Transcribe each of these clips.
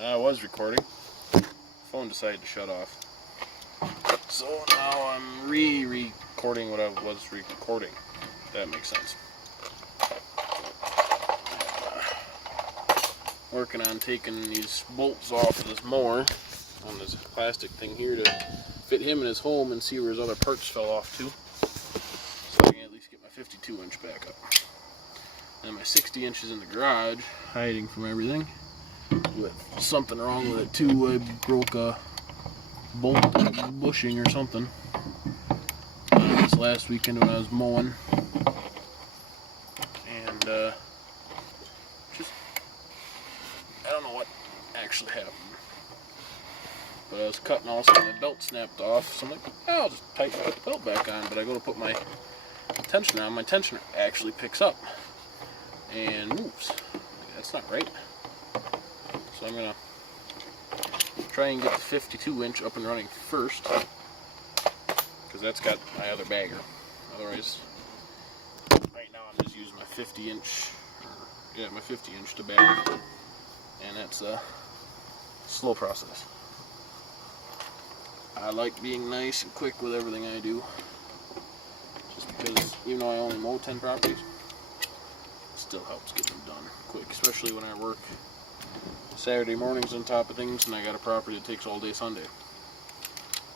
I was recording. Phone decided to shut off. So now I'm re-recording what I was recording. If that makes sense. Working on taking these bolts off of this mower on this plastic thing here to fit him in his home and see where his other parts fell off to. So I can at least get my 52-inch back up. And my 60 inches in the garage, hiding from everything. With something wrong with it too. I broke a bolt bushing or something this last weekend when I was mowing, and just I don't know what actually happened, but I was cutting also and the belt snapped off, so I'm like, oh, I'll just put the belt back on. But I go to put my tensioner on, my tensioner actually picks up and moves. That's not right. So I'm gonna try and get the 52-inch up and running first, because that's got my other bagger. Otherwise, right now I'm just using my 50-inch, my 50-inch to bag, and that's a slow process. I like being nice and quick with everything I do, just because even though I only mow 10 properties, it still helps get them done quick, especially when I work Saturday mornings on top of things, and I got a property that takes all day Sunday.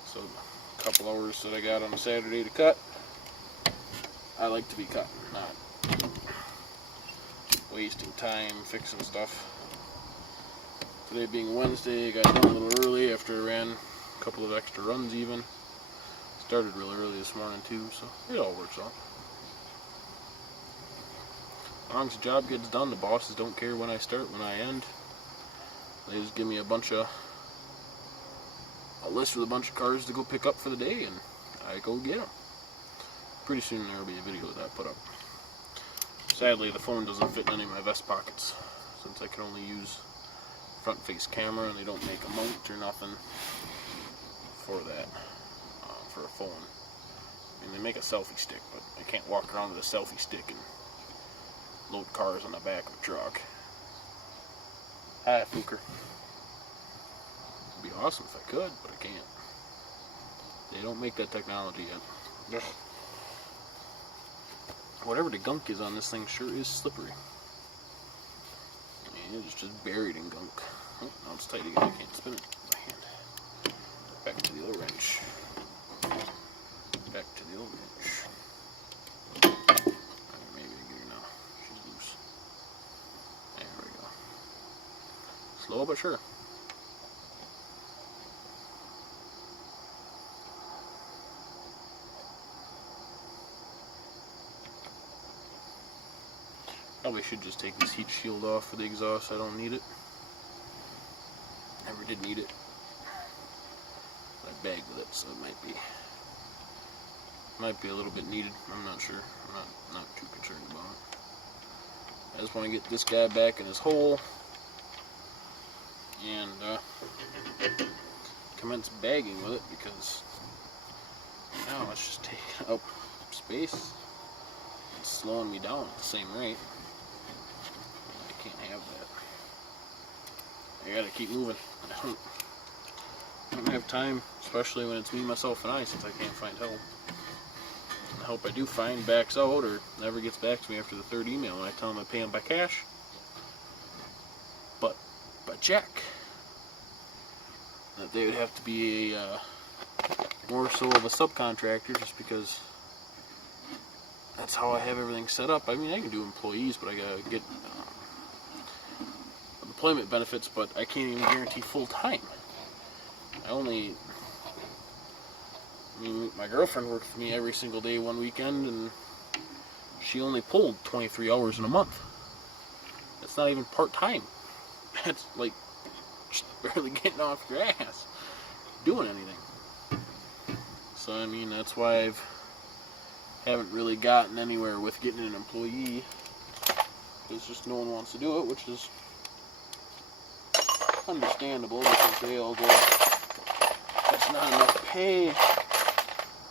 So a couple hours that I got on a Saturday to cut, I like to be cutting, not wasting time fixing stuff. Today being Wednesday, I got done a little early after I ran a couple of extra runs even. Started really early this morning too, so it all works out. As long as the job gets done, the bosses don't care when I start, when I end. They just give me a list with a bunch of cars to go pick up for the day, and I go get them. Pretty soon there will be a video of that put up. Sadly, the phone doesn't fit in any of my vest pockets, since I can only use front-face camera, and they don't make a mount or nothing for that, for a phone. I mean, they make a selfie stick, but I can't walk around with a selfie stick and load cars on the back of a truck. Hi, Fooker. It'd be awesome if I could, but I can't. They don't make that technology yet. Whatever the gunk is on this thing sure is slippery. I mean, it's just buried in gunk. Oh, now it's tight again. I can't spin it with my hand. Back to the old wrench. Back to the old wrench. Maybe I get her now. She's loose. There we go. Slow but sure. Probably should just take this heat shield off for the exhaust. I don't need it. Never did need it. I bagged with it, so it might be a little bit needed. I'm not sure. I'm not too concerned about it. I just want to get this guy back in his hole and commence bagging with it, because now it's just taking up space. It's slowing me down at the same rate. I can't have that. I gotta keep moving. I don't have time, especially when it's me, myself, and I, since I can't find help. The help I do find backs out or never gets back to me after the third email when I tell them I pay them by cash. But by check. That they would have to be a more so of a subcontractor, just because that's how I have everything set up. I mean, I can do employees, but I gotta get employment benefits, but I can't even guarantee full time. I mean, my girlfriend worked for me every single day one weekend, and she only pulled 23 hours in a month. That's not even part-time. That's like just barely getting off your ass doing anything. So I mean, that's why haven't really gotten anywhere with getting an employee. It's just no one wants to do it, which is understandable, because they all go, that's not enough pay.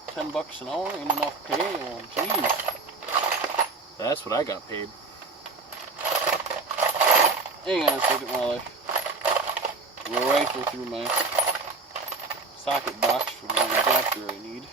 $10 an hour ain't enough pay. Oh, jeez. That's what I got paid. Hang on a second while I through my socket box for the adapter I need.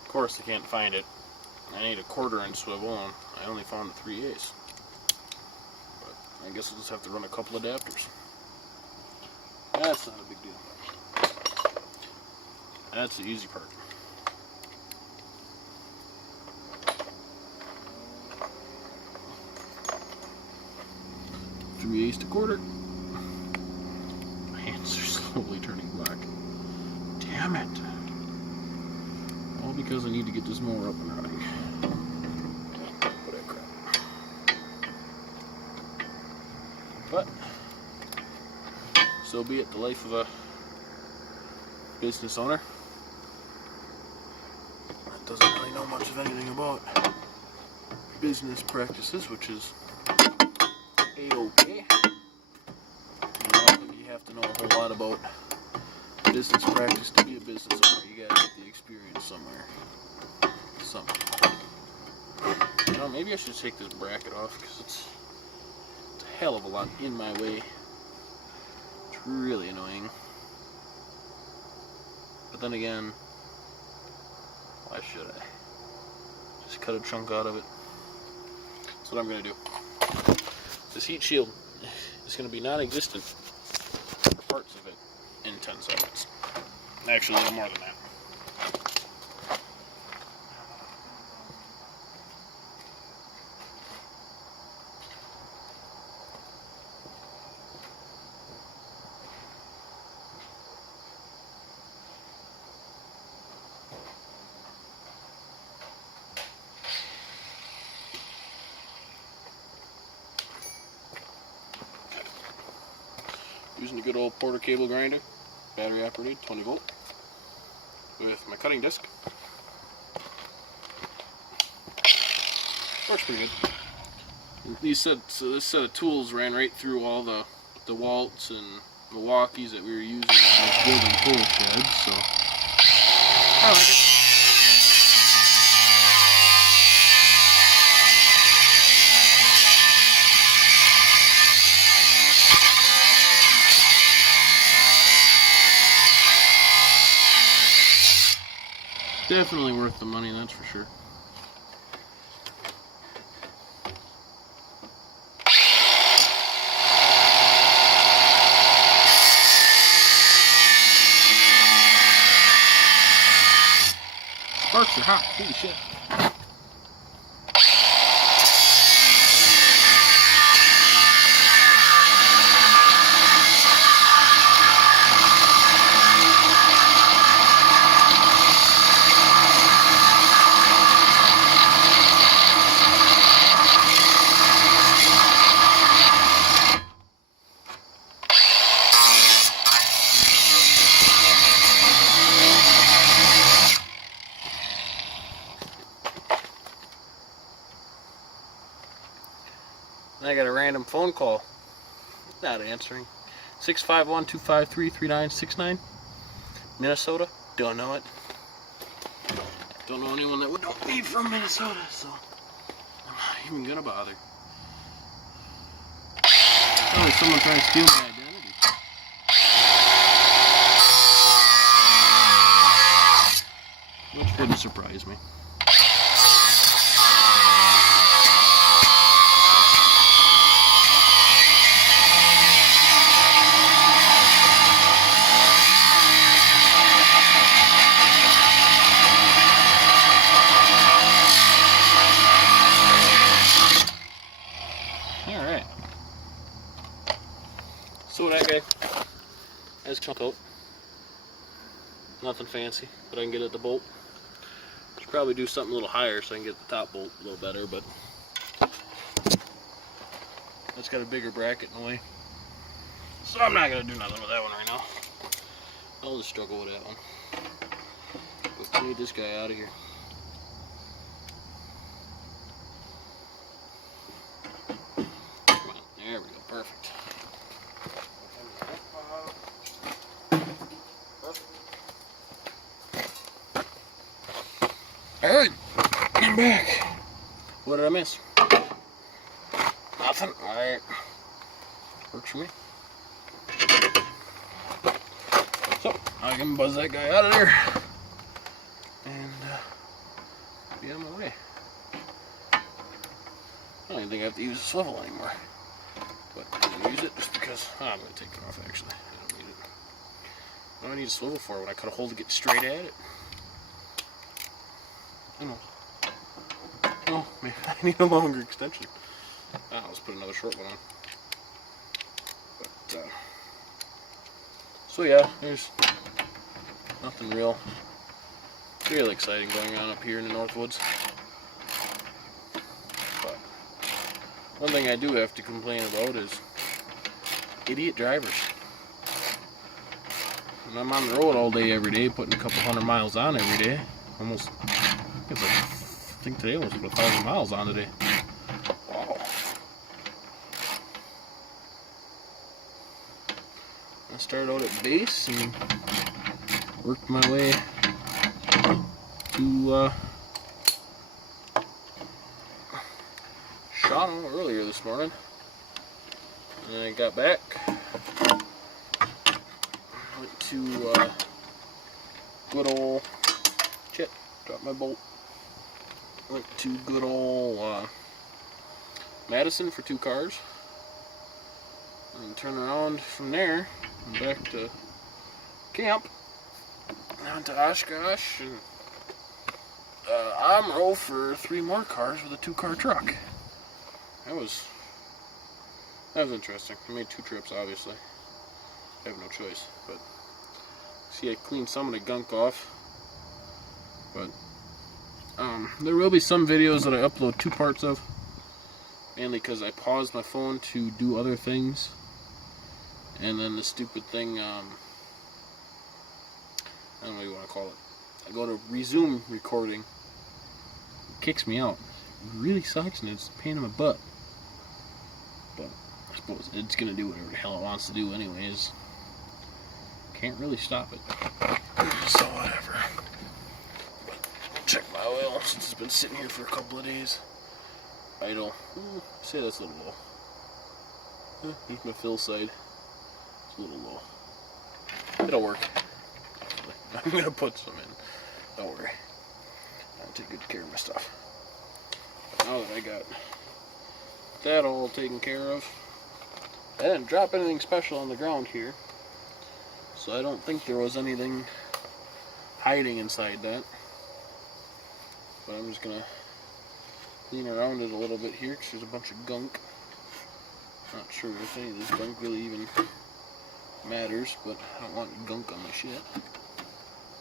Of course, I can't find it. I need a 1/4" swivel, and I only found the 3/8. But I guess I'll just have to run a couple adapters. That's not a big deal. That's the easy part. Three eighths to 1/4. My hands are slowly turning black. Damn it. All because I need to get this mower up and running. What a crap. But, so be it, the life of a business owner. That doesn't really know much of anything about business practices, which is A-OK. I don't think you have to know a whole lot about business practice to be a business owner. You gotta get the experience somewhere. Something. You know, maybe I should take this bracket off because it's a hell of a lot in my way. It's really annoying. But then again, why should I? Just cut a chunk out of it. That's what I'm gonna do. This heat shield is gonna be non-existent for parts of it in 10 seconds. Actually, a little more than that. Using a good old Porter cable grinder, battery operated, 20 volt, with my cutting disc. Works pretty good. This set of tools ran right through all the DeWalt's and Milwaukee's that we were using in building tool sheds, so I like it. Definitely worth the money, that's for sure. Sparks are hot, holy shit. I got a random phone call. Not answering. 651-253-3969. Minnesota. Don't know it. Don't know anyone that would be from Minnesota, so I'm not even gonna bother. Oh, there's someone trying to steal my identity. Which wouldn't surprise me. Alright. So that guy has chunk coat. Nothing fancy, but I can get at the bolt. Should probably do something a little higher so I can get the top bolt a little better, but that's got a bigger bracket in the way. So I'm not going to do nothing with that one right now. I'll just struggle with that one. Let's need this guy out of here. Come on, there we go, perfect. Alright, I'm back. What did I miss? Nothing. Alright. Works for me. So, I can buzz that guy out of there. And be on my way. I don't even think I have to use a swivel anymore. But I'm going to use it just because... Oh, I'm going to take it off actually. I don't need it. What do I need a swivel for when I cut a hole to get straight at it? I don't know. Oh, maybe I need a longer extension. I'll just put another short one on. But, so yeah, there's nothing real exciting going on up here in the Northwoods. But one thing I do have to complain about is idiot drivers. When I'm on the road all day, every day, putting a couple 100 miles on every day, almost, it's like, I think today I almost put 1,000 miles on today. Wow. I started out at base and worked my way to Shawano earlier this morning. And then I got back, went to good old Chet, dropped my bolt. Went to good old Madison for 2 cars, and turn around from there and back to camp, down to Oshkosh, and Amro for 3 more cars with a 2-car truck. That was interesting. I made 2 trips, obviously. I have no choice, but see, I cleaned some of the gunk off, but there will be some videos that I upload 2 parts of, mainly because I paused my phone to do other things, and then the stupid thing, I don't know what you want to call it, I go to resume recording, it kicks me out. It really sucks and it's a pain in my butt, but I suppose it's going to do whatever the hell it wants to do anyways. Can't really stop it, so whatever. Check my oil since it's been sitting here for a couple of days. Idle. Say that's a little low. Here's my fill side. It's a little low. It'll work. I'm gonna put some in. Don't worry. I'll take good care of my stuff. But now that I got that all taken care of, I didn't drop anything special on the ground here, so I don't think there was anything hiding inside that. But I'm just gonna clean around it a little bit here because there's a bunch of gunk. Not sure if any of this gunk really even matters, but I don't want gunk on my shit.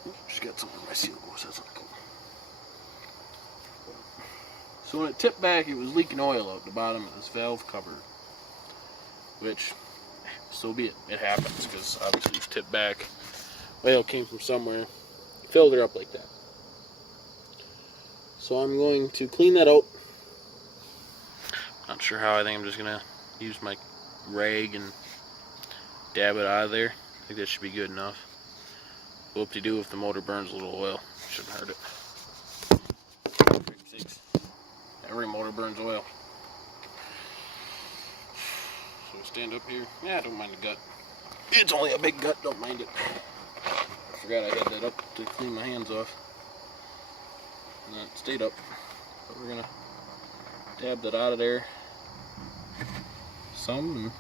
Oops, just got some on my seal hose, that's not cool. So when it tipped back, it was leaking oil out the bottom of this valve cover, which, so be it. It happens because obviously it's tipped back. Oil came from somewhere, filled her up like that. So I'm going to clean that out. Not sure how. I think I'm just going to use my rag and dab it out of there. I think that should be good enough. Whoop-de-doo if the motor burns a little oil. Shouldn't hurt it. Every motor burns oil. So stand up here. Yeah, don't mind the gut. It's only a big gut, don't mind it. I forgot I had that up to clean my hands off. And then it stayed up. But we're gonna dab that out of there some and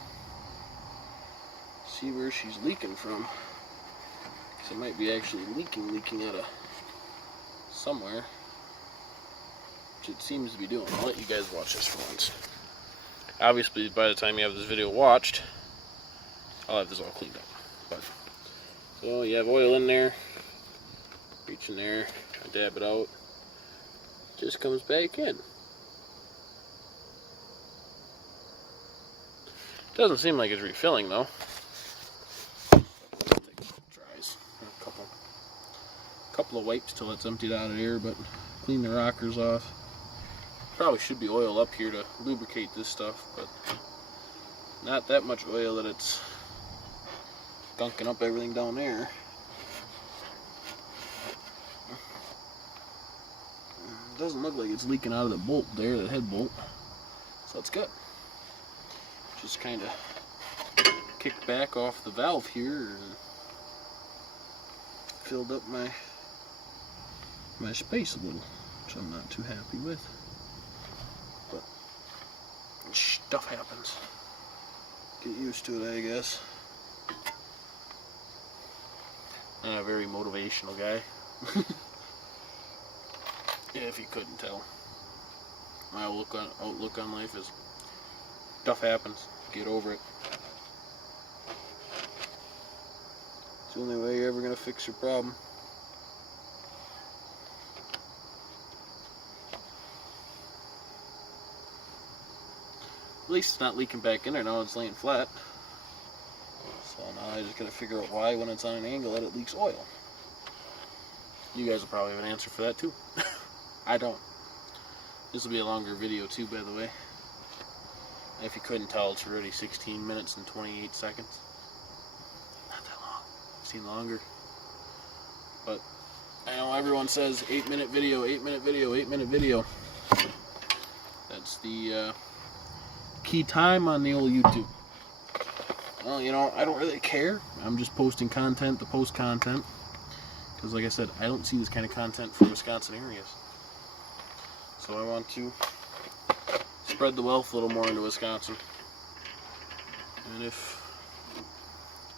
see where she's leaking from. Because it might be actually leaking out of somewhere. Which it seems to be doing. I'll let you guys watch this for once. Obviously, by the time you have this video watched, I'll have this all cleaned up. But so you have oil in there, reach in there, I dab it out, just comes back in. Doesn't seem like it's refilling though. Tries. couple of wipes till it's emptied out of air, but clean the rockers off. Probably should be oil up here to lubricate this stuff, but not that much oil that it's gunking up everything down there. It doesn't look like it's leaking out of the bolt there, the head bolt, so it's good. Just kind of kick back off the valve here and filled up my space a little, which I'm not too happy with, but stuff happens. Get used to it, I guess. I'm a very motivational guy. If you couldn't tell, my outlook on life is stuff happens, get over it. It's the only way you're ever going to fix your problem. At least it's not leaking back in there now, it's laying flat. So now I just got to figure out why when it's on an angle that it leaks oil. You guys will probably have an answer for that too. I don't. This will be a longer video too, by the way. If you couldn't tell, it's already 16 minutes and 28 seconds. Not that long. I've seen longer. But I know everyone says 8-minute video, 8-minute video, 8-minute video. That's the key time on the old YouTube. Well, you know, I don't really care. I'm just posting content to post content. Because like I said, I don't see this kind of content for Wisconsin areas. So I want to spread the wealth a little more into Wisconsin. And if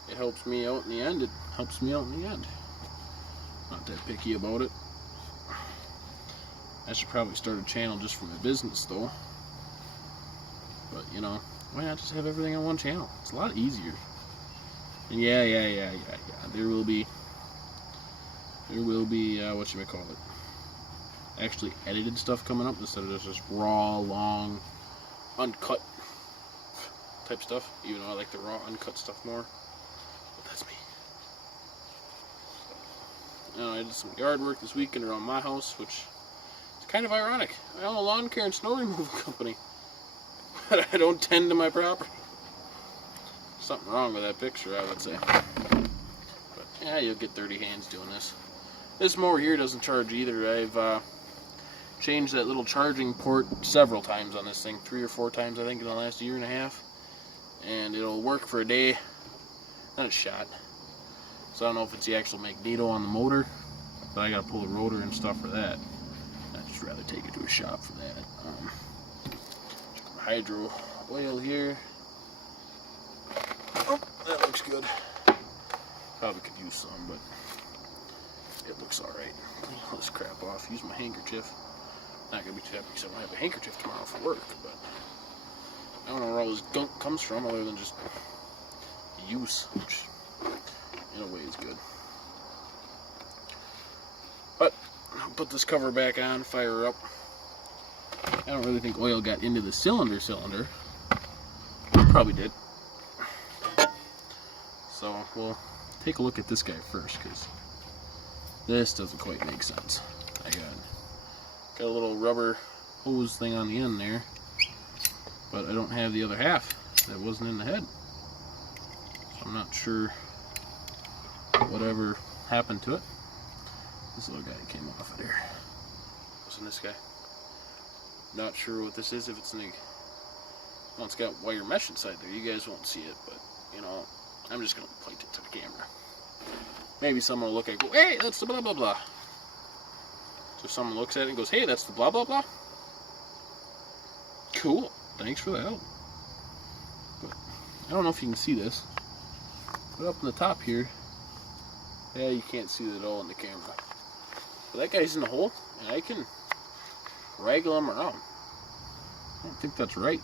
it helps me out in the end, it helps me out in the end. Not that picky about it. I should probably start a channel just for my business though. But you know, why not just have everything on one channel? It's a lot easier. And yeah. There will be whatchamacallit, actually edited stuff coming up instead of just raw, long, uncut type stuff. Even though I like the raw, uncut stuff more. But that's me. I did some yard work this weekend around my house, which is kind of ironic. I own a lawn care and snow removal company, but I don't tend to my property. Something wrong with that picture, I would say. But yeah, you'll get dirty hands doing this. This mower here doesn't charge either. I've changed that little charging port several times on this thing, 3 or 4 times I think in the last year and a half, and it'll work for a day, then it's shot. So I don't know if it's the actual magneto on the motor, but I gotta pull the rotor and stuff for that. I'd just rather take it to a shop for that. Hydro oil here. Oh, that looks good. Probably could use some, but it looks alright. Clean all this crap off. Use my handkerchief. Not gonna be too happy because I don't have a handkerchief tomorrow for work, but I don't know where all this gunk comes from other than just use, which in a way is good. But I'll put this cover back on, fire her up. I don't really think oil got into the cylinder. Probably did. So we'll take a look at this guy first, because this doesn't quite make sense. I got a little rubber hose thing on the end there, but I don't have the other half that wasn't in the head. So I'm not sure whatever happened to it. This little guy came off of there. Wasn't this guy? Not sure what this is, if it's an... Well, it's got wire mesh inside there. You guys won't see it, but, you know, I'm just going to point it to the camera. Maybe someone will look at it and go, hey, that's the blah, blah, blah. So if someone looks at it and goes, hey, that's the blah, blah, blah. Cool. Thanks for the help. But I don't know if you can see this, but up in the top here, yeah, you can't see it at all in the camera. But that guy's in the hole, and I can wraggle him around. I don't think that's right.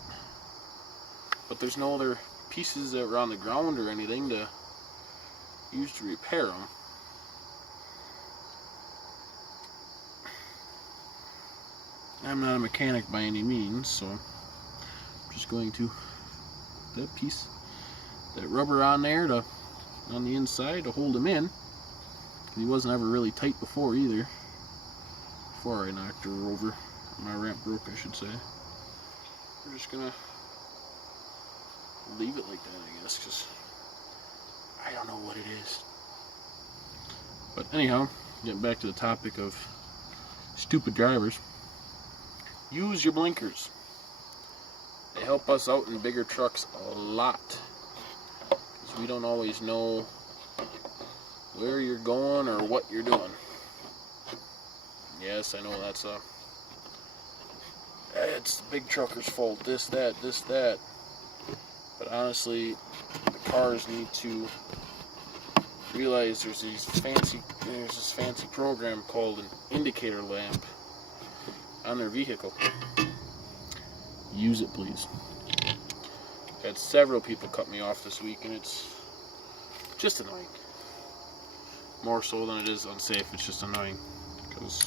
But there's no other pieces that were on the ground or anything to use to repair them. I'm not a mechanic by any means, so I'm just going to that piece, that rubber on there on the inside to hold them in. He wasn't ever really tight before either. Before I knocked her over. My ramp broke, I should say. We're just gonna leave it like that, I guess, because I don't know what it is. But anyhow, getting back to the topic of stupid drivers. Use your blinkers. They help us out in bigger trucks a lot. Because we don't always know where you're going or what you're doing. Yes, I know it's the big trucker's fault. This, that. But honestly, the cars need to realize there's this fancy program called an indicator lamp on their vehicle. Use it, please. I've had several people cut me off this week, and it's just annoying. More so than it is unsafe, it's just annoying. Because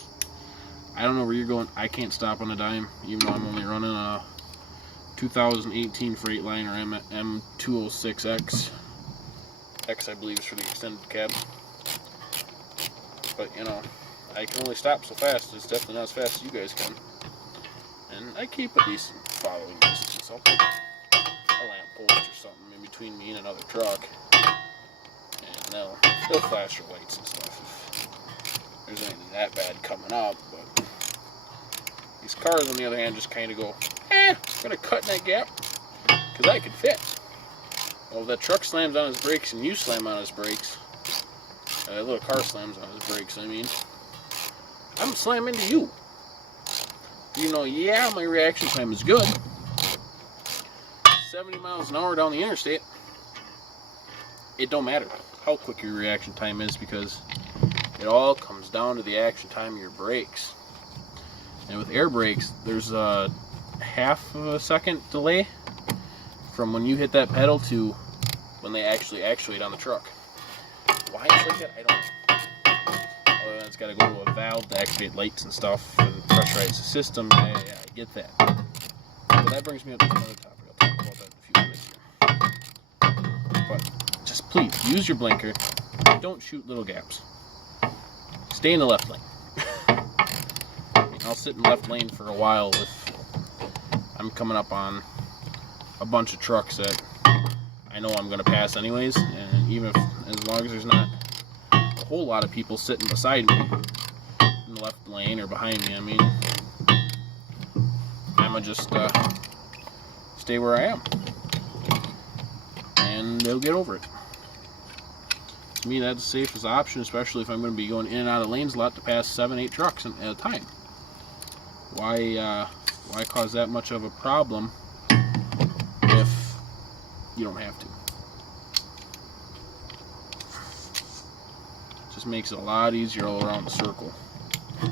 I don't know where you're going. I can't stop on a dime, even though I'm only running a 2018 Freightliner M206X. X, I believe, is for the extended cab. But, you know, I can only stop so fast. It's definitely not as fast as you guys can. And I keep a decent following distance. I'll put a lamppost or something in between me and another truck. And they'll flash their lights and stuff if there's anything that bad coming up. But these cars, on the other hand, just kind of go, I'm going to cut in that gap because I can fit. Well, if that truck slams on his brakes and you slam on his brakes, that little car slams on his brakes, I mean, I'm slamming into you. You know, yeah, my reaction time is good. 70 miles an hour down the interstate, it don't matter how quick your reaction time is because it all comes down to the action time of your brakes. And with air brakes, there's a half of a second delay from when you hit that pedal to when they actually actuate on the truck. Why it's like that, I don't know. Well, it's got to go to a valve to activate lights and stuff and pressurize the system. Yeah, I get that. But that brings me up to another topic. I'll talk about that in a few minutes here. But just please, use your blinker. Don't shoot little gaps. Stay in the left lane. I'll sit in left lane for a while if I'm coming up on a bunch of trucks that I know I'm going to pass anyways, and even if, as long as there's not a whole lot of people sitting beside me in the left lane or behind me, I mean, I'm going to just stay where I am, and they'll get over it. To me, that's the safest option, especially if I'm going to be going in and out of lanes a lot to pass 7-8 trucks at a time. Why cause that much of a problem if you don't have to? It just makes it a lot easier all around the circle, or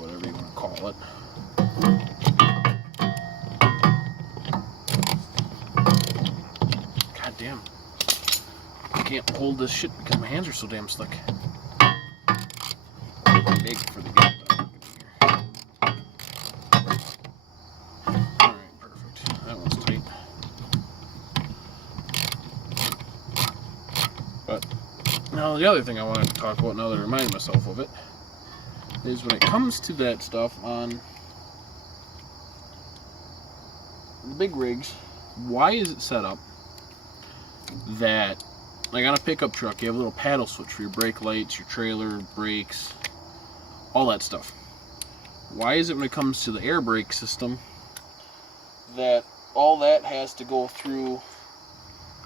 whatever you want to call it. God damn, I can't hold this shit because my hands are so damn slick. Big for the game. Now, the other thing I wanted to talk about, now that I reminded myself of it, is when it comes to that stuff on the big rigs, why is it set up that, like on a pickup truck, you have a little paddle switch for your brake lights, your trailer, brakes, all that stuff? Why is it when it comes to the air brake system that all that has to go through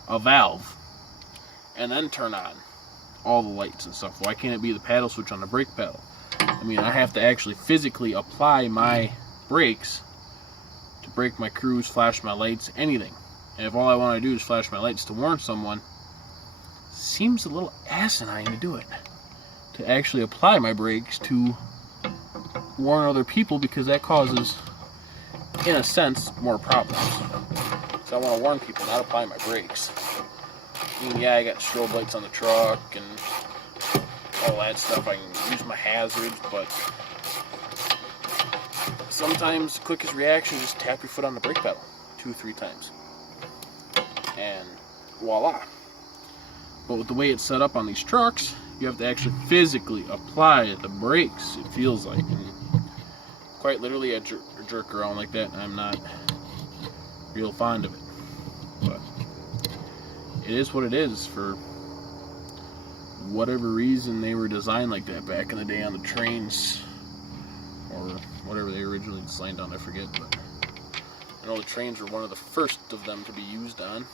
a valve and then turn on all the lights and stuff? Why can't it be the paddle switch on the brake pedal? I mean, I have to actually physically apply my brakes to brake my cruise, flash my lights, anything. And if all I want to do is flash my lights to warn someone, seems a little asinine to do it. To actually apply my brakes to warn other people, because that causes, in a sense, more problems. So I want to warn people, not apply my brakes. I mean, yeah, I got strobe lights on the truck and all that stuff. I can use my hazards, but sometimes the quickest reaction is just tap your foot on the brake pedal 2-3 times. And voila. But with the way it's set up on these trucks, You have to actually physically apply the brakes, it feels like. And quite literally, I jerk around like that, and I'm not real fond of it. But it is what it is. For whatever reason, they were designed like that back in the day on the trains, or whatever they originally designed on, I forget. But I know the trains were one of the first of them to be used on.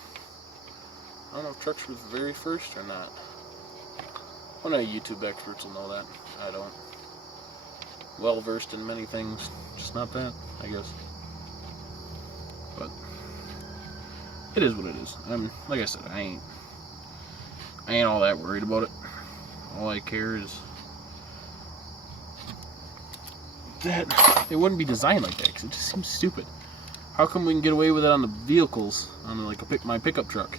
I don't know if trucks were the very first or not. One of you YouTube experts will know that. I don't. Well versed in many things, just not that, I guess. But it is what it is. Like I said, I ain't all that worried about it. All I care is that it wouldn't be designed like that, because it just seems stupid. How come we can get away with it on the vehicles, on like my pickup truck?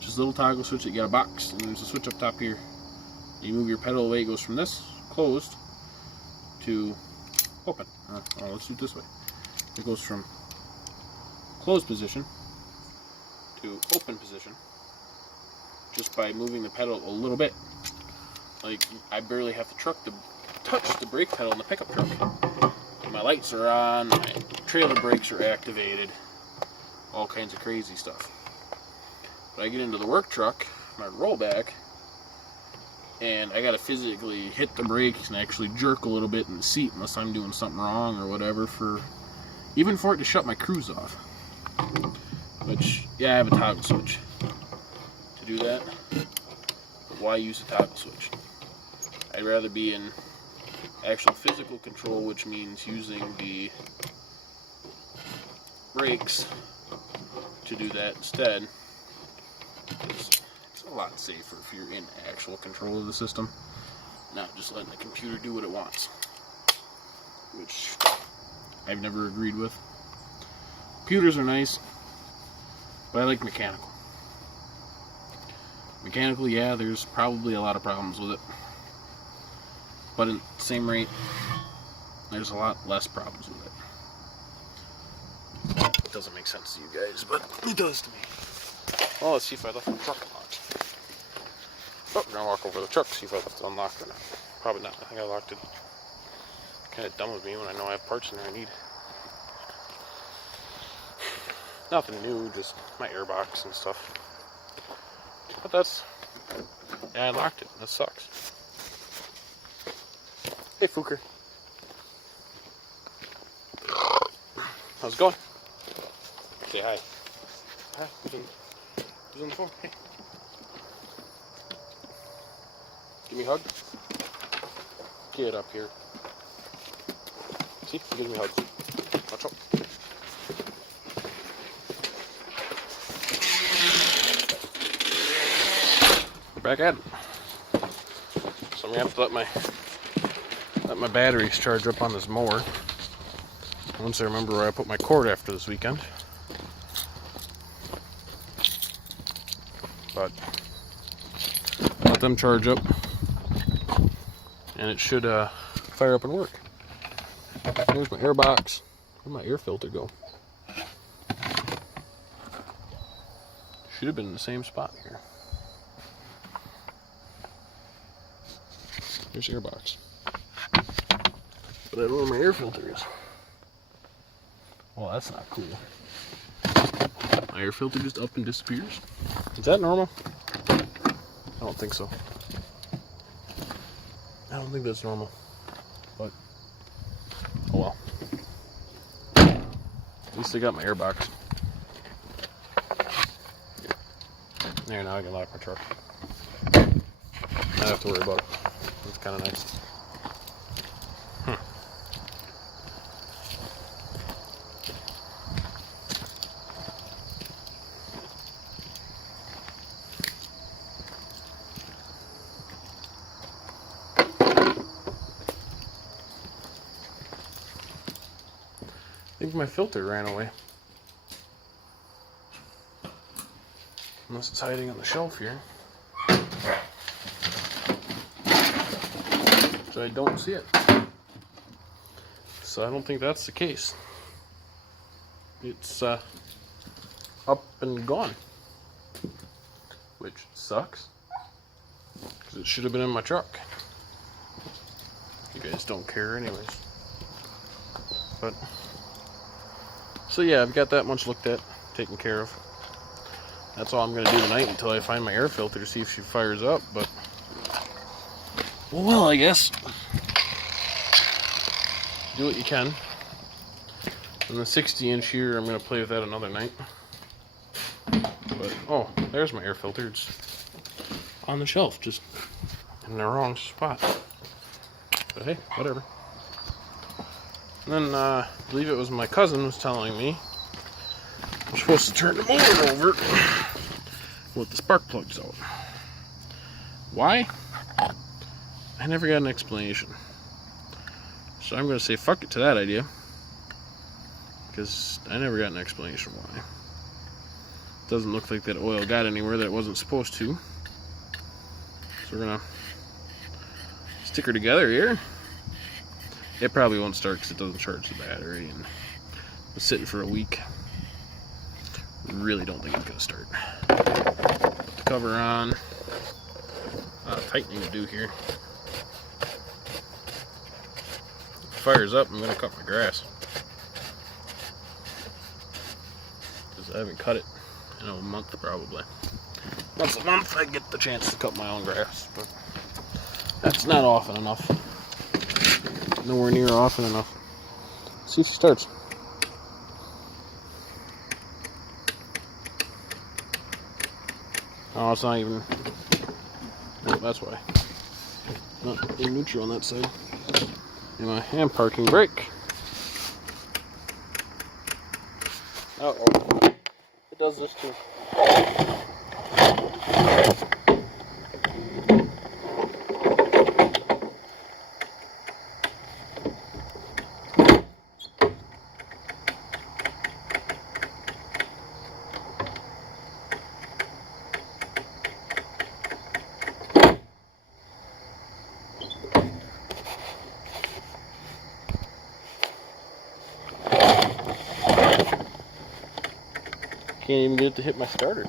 Just a little toggle switch that you got a box, and there's a switch up top here. You move your pedal away, it goes from this closed to open. Let's do it this way. It goes from closed position to open position just by moving the pedal a little bit. Like, I barely have to touch the brake pedal in the pickup truck. My lights are on, my trailer brakes are activated, all kinds of crazy stuff. But I get into the work truck, my rollback, and I gotta physically hit the brakes and actually jerk a little bit in the seat unless I'm doing something wrong or whatever, even for it to shut my cruise off. Which, yeah, I have a toggle switch to do that, but why use a toggle switch? I'd rather be in actual physical control, which means using the brakes to do that instead. It's a lot safer if you're in actual control of the system, not just letting the computer do what it wants, which I've never agreed with. Computers are nice, but I like mechanical. Mechanical, yeah, there's probably a lot of problems with it, but at the same rate, there's a lot less problems with it. It doesn't make sense to you guys, but it does to me. Well, let's see if I left the truck unlocked. Oh, we're gonna walk over the truck, see if I left it unlocked or not. Probably not. I think I locked it. Kind of dumb of me when I know I have parts in there I need. Nothing new, just my airbox and stuff. But yeah, I locked it. That sucks. Hey, Fooker. How's it going? Say hi. Hi. Who's on the phone? Hey. Give me a hug. Get up here. See? Give me a hug. Watch out. We're back at it. So I'm gonna have to let my batteries charge up on this mower. Once I remember where I put my cord after this weekend. But let them charge up, and it should fire up and work. There's my air box. Where'd my air filter go? Should have been in the same spot here. There's air box. But I don't know where my air filter is. Well, that's not cool. My air filter just up and disappears. Is that normal? I don't think so. I don't think that's normal. But, oh well. At least I got my air box. There, now I can lock my truck. I don't have to worry about it. It's kind of nice. I think my filter ran away. Unless it's hiding on the shelf here. So I don't see it. So I don't think that's the case. It's up and gone. Which sucks. because it should have been in my truck. You guys don't care anyways. But so yeah, I've got that much looked at, taken care of. That's all I'm going to do tonight until I find my air filter to see if she fires up. But well, I guess do what you can. And the 60-inch here, I'm going to play with that another night. But oh, there's my air filter. It's on the shelf, just in the wrong spot. But hey, whatever. And then I believe it was my cousin was telling me I'm supposed to turn the motor over with the spark plugs out. Why? I never got an explanation. So I'm going to say fuck it to that idea, because I never got an explanation why. Doesn't look like that oil got anywhere that it wasn't supposed to. So we're going to stick her together here. It probably won't start because it doesn't charge the battery, and it was sitting for a week. Really don't think it's going to start. Put the cover on. Tightening to do here. If it fires up, I'm going to cut my grass. Because I haven't cut it in a month probably. Once a month I get the chance to cut my own grass, but that's not often enough. Nowhere near often enough. See if she starts. Oh, it's not even. Oh, that's why. Not in neutral on that side. Anyway, and parking brake. Uh-oh. It does this too. Can't even get it to hit my starter.